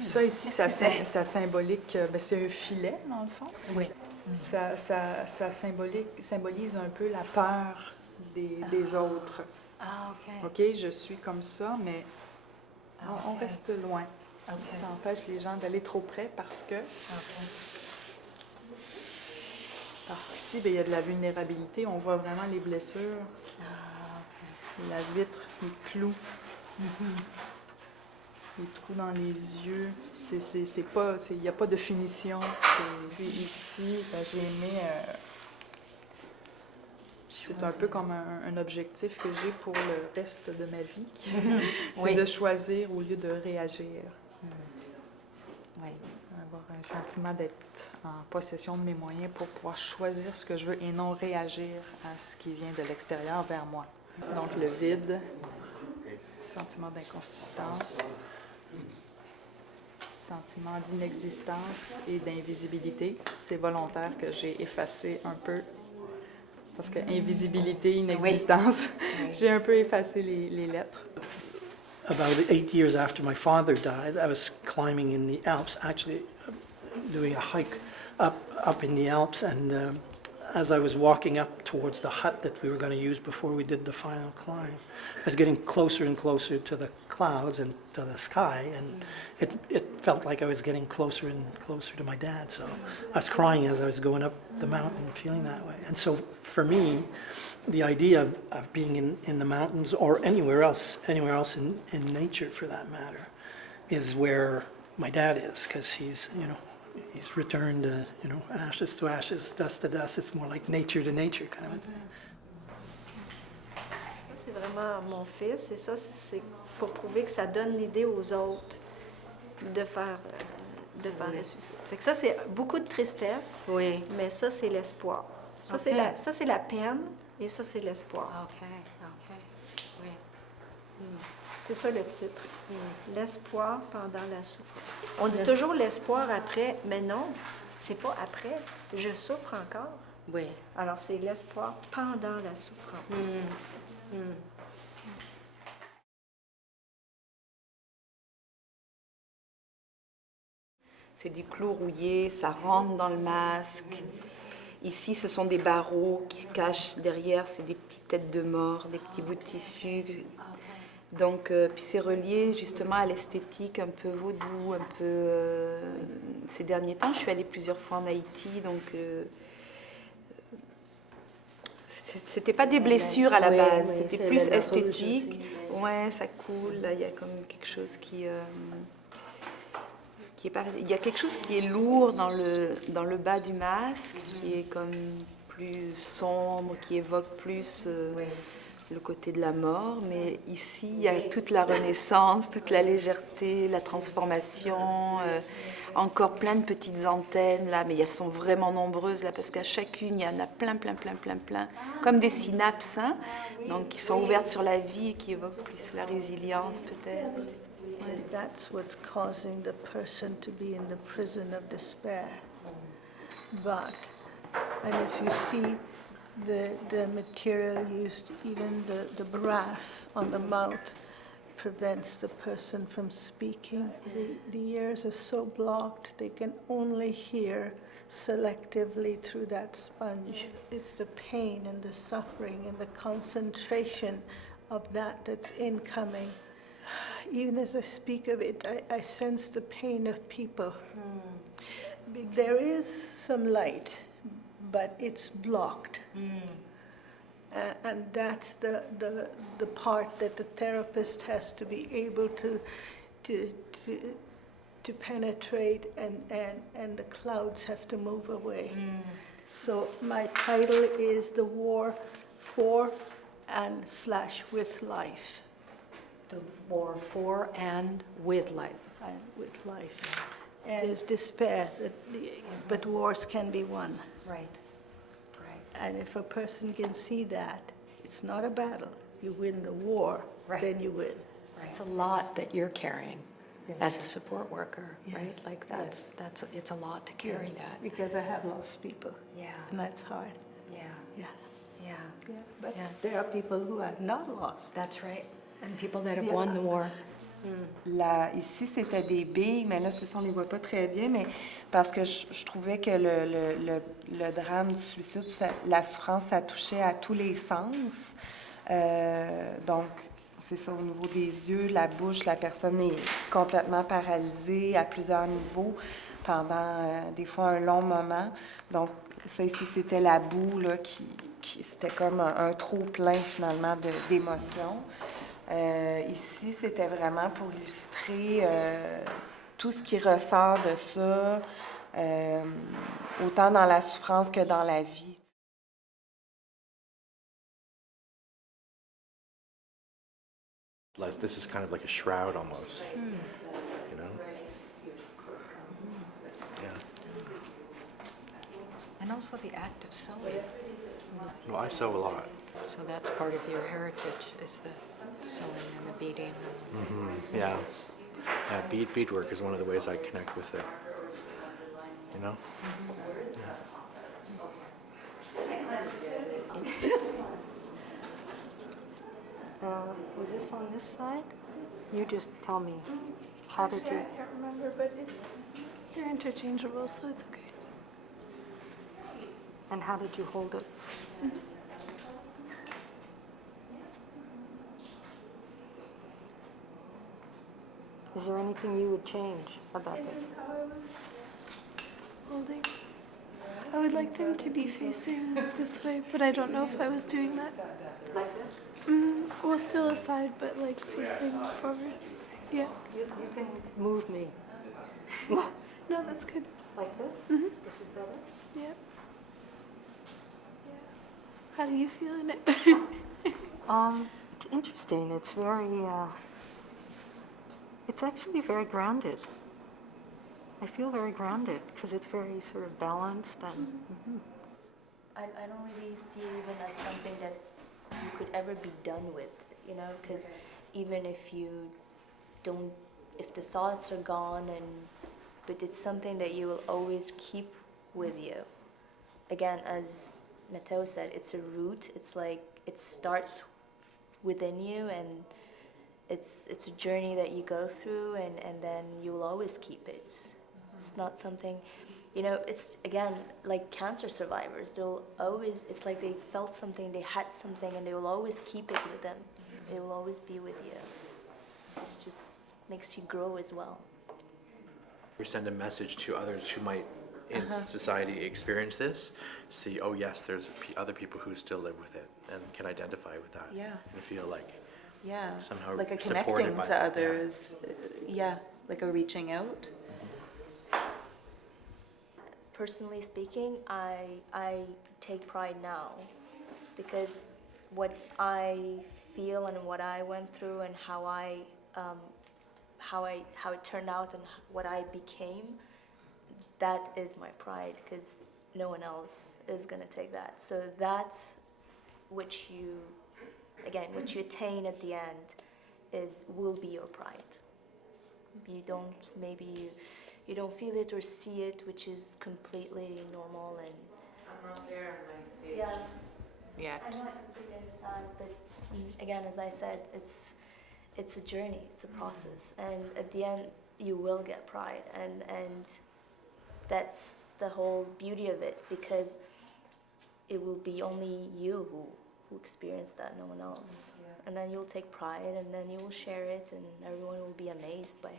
Ça ici, ça symbolique, c'est un filet dans le fond. Oui. Ça symbolise un peu la peur des autres. Ah, OK. OK, je suis comme ça, mais on reste loin. OK. Ça empêche les gens d'aller trop près parce qu'ici, il y a de la vulnérabilité. On voit vraiment les blessures. Ah, OK. La vitre, les clous. Les trous dans les yeux, il n'y a pas de finition. Puis ici, j'ai aimé, c'est un peu comme un objectif que j'ai pour le reste de ma vie, c'est de choisir au lieu de réagir. Oui. Avoir un sentiment d'être en possession de mes moyens pour pouvoir choisir ce que je veux et non réagir à ce qui vient de l'extérieur vers moi. Donc le vide, sentiment d'inconsistance, sentiment d'inexistence et d'invisibilité. C'est volontaire que j'ai effacé un peu, parce que invisibilité, inexistence, j'ai un peu effacé les lettres. About 8 years after my father died, I was climbing in the Alps, actually doing a hike up in the Alps, and as I was walking up towards the hut that we were going to use before we did the final climb, I was getting closer and closer to the clouds and to the sky, and it felt like I was getting closer and closer to my dad. So I was crying as I was going up the mountain, feeling that way. And so for me, the idea of being in the mountains or anywhere else in nature for that matter, is where my dad is, because he's returned, ashes to ashes, dust to dust. It's more like nature to nature kind of a thing. Ça, c'est vraiment mon fils, et ça, c'est pour prouver que ça donne l'idée aux autres de faire un suicide. Fait que ça, c'est beaucoup de tristesse, mais ça, c'est l'espoir. Ça, c'est la peine, et ça, c'est l'espoir. OK. Oui. C'est ça le titre. L'espoir pendant la souffrance. On dit toujours l'espoir après, mais non, c'est pas après. Je souffre encore. Oui. Alors, c'est l'espoir pendant la souffrance. C'est des clous rouillés, ça rentre dans le masque. Ici, ce sont des barreaux qui se cachent derrière, c'est des petites têtes de mort, des petits bouts de tissu. Donc, puis c'est relié justement à l'esthétique un peu vaudou, un peu... Ces derniers temps, je suis allée plusieurs fois en Haïti, donc... C'était pas des blessures à la base, c'était plus esthétique. Ouais, ça coule, là, il y a comme quelque chose qui est pas... Il y a quelque chose qui est lourd dans le bas du masque, qui est comme plus sombre, qui évoque plus le côté de la mort. Mais ici, il y a toute la renaissance, toute la légèreté, la transformation, encore plein de petites antennes, là, mais elles sont vraiment nombreuses, là, parce qu'à chacune, il y en a plein, comme des synapses, hein, donc qui sont ouvertes sur la vie et qui évoquent plus la résilience, peut-être. Because that's what's causing the person to be in the prison of despair. But, and if you see the material used, even the brass on the mouth prevents the person from speaking. The ears are so blocked they can only hear selectively through that sponge. It's the pain and the suffering and the concentration of that's incoming. Even as I speak of it, I sense the pain of people. There is some light, but it's blocked. And that's the part that the therapist has to be able to penetrate, and the clouds have to move away. So my title is The War for and / with life. The war for and with life. And with life. And there's despair, but wars can be won. Right. And if a person can see that, it's not a battle. You win the war, then you win. Right. It's a lot that you're carrying as a support worker, right? Yes. Like it's a lot to carry that. Because I have lost people. Yeah. And that's hard. Yeah. But there are people who have not lost. That's right. And people that have won the war. Ici, c'était des billes, mais là, c'est ça, on les voit pas très bien, mais parce que je trouvais que le drame du suicide, la souffrance, ça touchait à tous les sens. Donc, c'est ça, au niveau des yeux, la bouche, la personne est complètement paralysée à plusieurs niveaux pendant des fois un long moment. Donc, ça ici, c'était la boue, là, c'était comme un trop-plein finalement d'émotions. Ici, c'était vraiment pour illustrer tout ce qui ressort de ça, autant dans la souffrance que dans la vie. Like, this is kind of like a shroud almost, you know? Yeah. And also the act of sewing. Well, I sew a lot. So that's part of your heritage, is the sewing and the beading. Yeah. Yeah, beadwork is one of the ways I connect with it. You know? Was this on this side? You just tell me. How did you? I can't remember, but they're interchangeable, so it's okay. And how did you hold it? Is there anything you would change about Is this? this how I was holding? I would like them to be facing this way, but I don't know if I was doing that. Like this? Well, still aside, but like facing forward. Yeah. You can move me. No, that's good. Like this? This is better? Yeah. How do you feel in it? It's interesting. It's very, it's actually very grounded. I feel very grounded because it's very sort of balanced and. I don't really see it even as something that you could ever be done with, you know, because even if you don't, if the thoughts are gone, but it's something that you will always keep with you. Again, as Matteo said, it's a root. It's like it starts within you, and it's a journey that you go through, and then you will always keep it. It's not something, you know, it's again like cancer survivors. They'll always, it's like they felt something, they had something, and they will always keep it with them. It will always be with you. It just makes you grow as well. We send a message to others who might in society experience this, see, oh yes, there's other people who still live with it and can identify with that. Yeah. And feel like Yeah, somehow like a supported connecting by to that, yeah. others. Yeah, like a reaching out. Personally speaking, I take pride now because what I feel and what I went through and how it turned out and what I became, that is my pride because no one else is gonna take that. So that's which you attain at the end will be your pride. You don't feel it or see it, which is completely normal and. I'm not there on my stage. Yeah. Yeah. I know I completely understand, but again, as I said, it's a journey, it's a process, and at the end, you will get pride, and that's the whole beauty of it, because it will be only you who experience that, no one else. And then you'll take pride, and then you will share it, and everyone will be amazed by